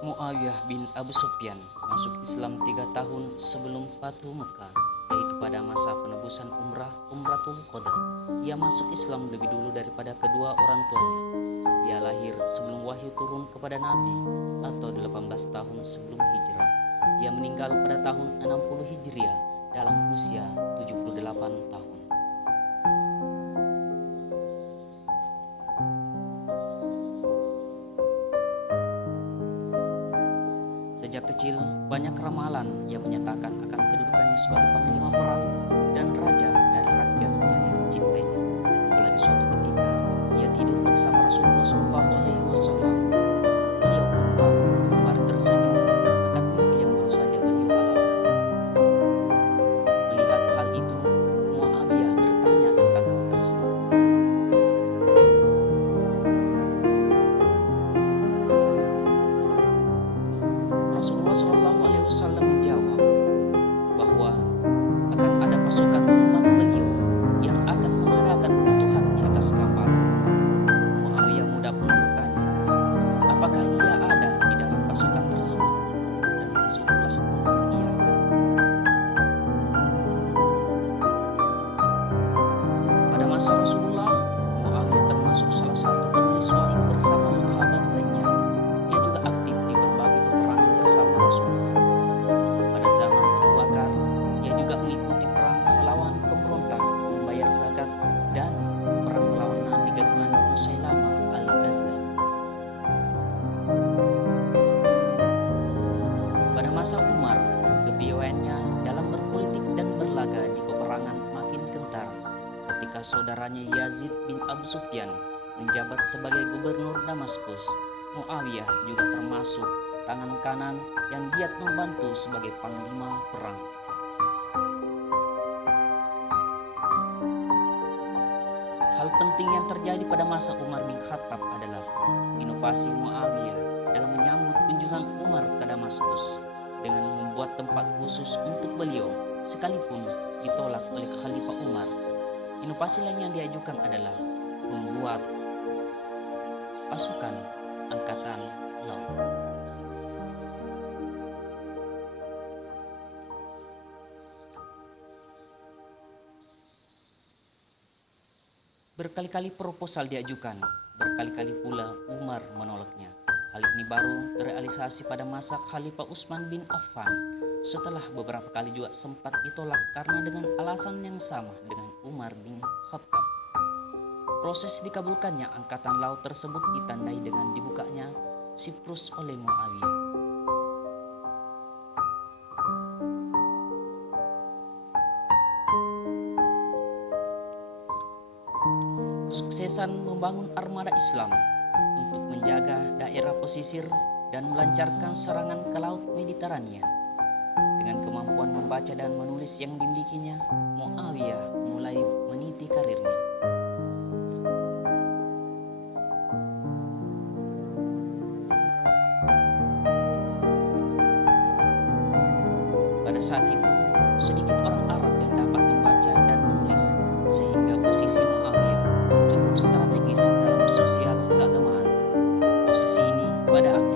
Muawiyah bin Abu Sufyan masuk Islam 3 tahun sebelum Fathu Mekah, yaitu pada masa penebusan Umratul Qada. Ia masuk Islam lebih dulu daripada kedua orang tuanya. Ia lahir sebelum wahyu turun kepada Nabi atau 18 tahun sebelum hijrah. Ia meninggal pada tahun 60 Hijriah dalam usia 78 tahun. Sejak kecil, banyak ramalan yang menyatakan akan kedudukannya sebagai panglima perang dan raja dari rakyat yang mencintainya. Apalagi suatu ketika, ia tidur bersama Rasulullah SAW. Beliau pun bangun sembari tersenyum akan mimpi yang baru saja beliau alami. Melihat hal itu, Muawiyah bertanya tentang hal tersebut. Rasulullah SAW menjawab bahwa akan ada pasukan umat beliau yang akan mengadakan futuhat di atas kapal. Muawiyah muda pun bertanya, apakah ia ada di dalam pasukan tersebut? Dan Rasulullah pun mengiyakan. Pada masa Rasulullah, Muawiyah termasuk salah satu penulis wahyu bersama sahabat lainnya. Ia juga aktif di berbagai peperangan bersama Rasulullah. Pada zaman Abu Bakar, ia juga mengikuti perang melawan pemberontak, membayar zakat, dan perang melawan Nabi gadungan Musailamah al-Kadzdzab. Pada masa Umar, kepiawaiannya dalam berpolitik dan berlaga di peperangan makin gentar ketika saudaranya Yazid bin Abu Sufyan menjabat sebagai gubernur Damaskus. Muawiyah juga termasuk tangan kanan yang giat membantu sebagai panglima perang. Hal penting yang terjadi pada masa Umar bin Khattab adalah inovasi Muawiyah dalam menyambut kunjungan Umar ke Damaskus dengan membuat tempat khusus untuk beliau sekalipun ditolak oleh Khalifah Umar. Inovasi lain yang diajukan adalah membuat pasukan angkatan laut. Berkali-kali proposal diajukan, berkali-kali pula Umar menolaknya. Hal ini baru terrealisasi pada masa Khalifah Utsman bin Affan. Setelah beberapa kali juga sempat ditolak karena dengan alasan yang sama dengan Umar bin Khattab. Proses dikabulkannya angkatan laut tersebut ditandai dengan dibukanya Siprus oleh Muawiyah. Kesuksesan membangun armada Islam untuk menjaga daerah pesisir dan melancarkan serangan ke Laut Mediterania. Dengan kemampuan membaca dan menulis yang dimilikinya, Muawiyah mulai meniti karirnya. Pada saat itu, sedikit orang Arab yang dapat membaca dan menulis, sehingga posisi Muawiyah cukup strategis dalam sosial keagamaan. Posisi ini pada akhirnya